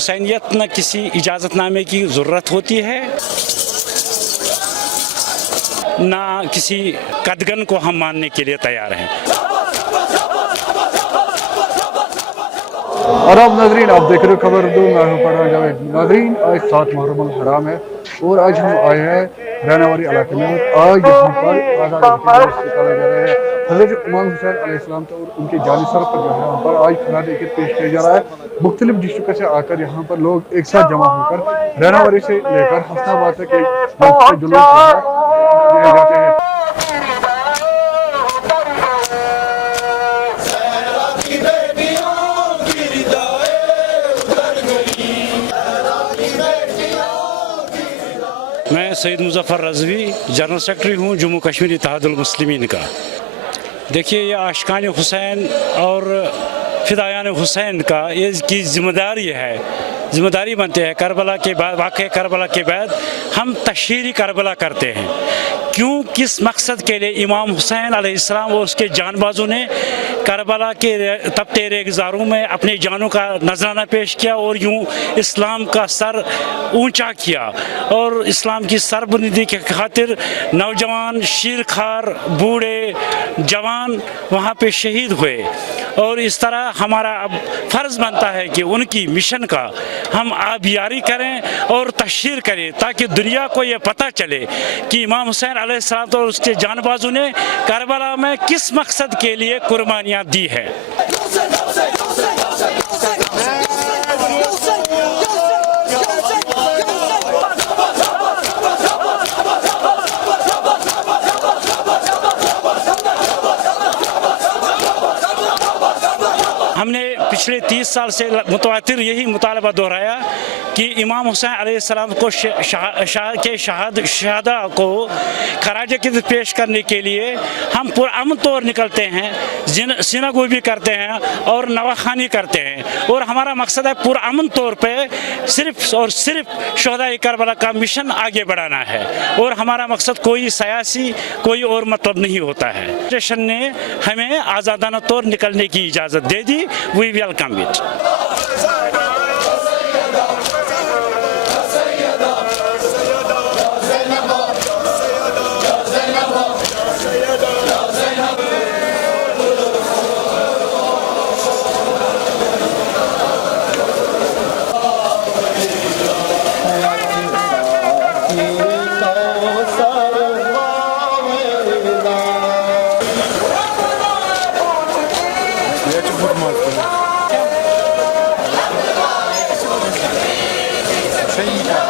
حسینیت نہ کسی اجازت نامے کی ضرورت ہوتی ہے، نہ کسی قدغن کو ہم ماننے کے لیے تیار ہیں۔ اور اب ناظرین آپ دیکھ رہے ہو خبر دو، میں ہوں پڑھا جاوید۔ ناظرین آج 7 محرم الحرام ہے اور آج ہم آئے ہیں رہناواری علاقے میں، اور آج یہاں پر آزاد نکالے جا رہے ہیں حضرت امام حسین علیہ السلام اور ان کے جانثار پر جو ہے یہاں پر آج خراج عقیدت پیش کیا جا رہا ہے۔ مختلف ڈسٹرکٹ سے آ کر یہاں پر لوگ ایک ساتھ جمع ہو کر رہناواری سے لے کر حسن آباد تک جلوس دیے جاتے ہیں۔ میں سید مظفر رضوی جنرل سیکرٹری ہوں جموں کشمیر اتحاد المسلمین کا۔ دیکھیے یہ عاشقان حسین اور فدایان حسین کا یہ کی ذمہ داری بنتے ہیں۔ کربلا کے بعد، واقعہ کربلا کے بعد ہم تشہیر کربلا کرتے ہیں۔ کیوں، کس مقصد کے لیے امام حسین علیہ السلام اور اس کے جان بازوں نے کربلا کے تپتے ریگزاروں میں اپنی جانوں کا نذرانہ پیش کیا اور یوں اسلام کا سر اونچا کیا، اور اسلام کی سربلندی کی خاطر نوجوان، شیرخوار، بوڑھے، جوان وہاں پہ شہید ہوئے۔ اور اس طرح ہمارا اب فرض بنتا ہے کہ ان کی مشن کا ہم آبیاری کریں اور تشہیر کریں، تاکہ دنیا کو یہ پتہ چلے کہ امام حسین علیہ السلام اور اس کے جان بازوں نے کربلا میں کس مقصد کے لیے قربانیاں دی ہیں۔ ہم نے پچھلے 30 سال سے متواتر یہی مطالبہ دہرایا کہ امام حسین علیہ السلام کو شہداء کو خراج عقیدت پیش کرنے کے لیے ہم پرامن طور نکلتے ہیں، سینہ گوئی کرتے ہیں اور نواخوانی کرتے ہیں، اور ہمارا مقصد ہے پرامن طور پہ صرف اور صرف شہداء کربلا کا مشن آگے بڑھانا ہے، اور ہمارا مقصد کوئی سیاسی کوئی اور مطلب نہیں ہوتا ہے۔ اسٹیشن نے ہمیں آزادانہ طور نکلنے کی اجازت دے دی، we welcome it۔ Şey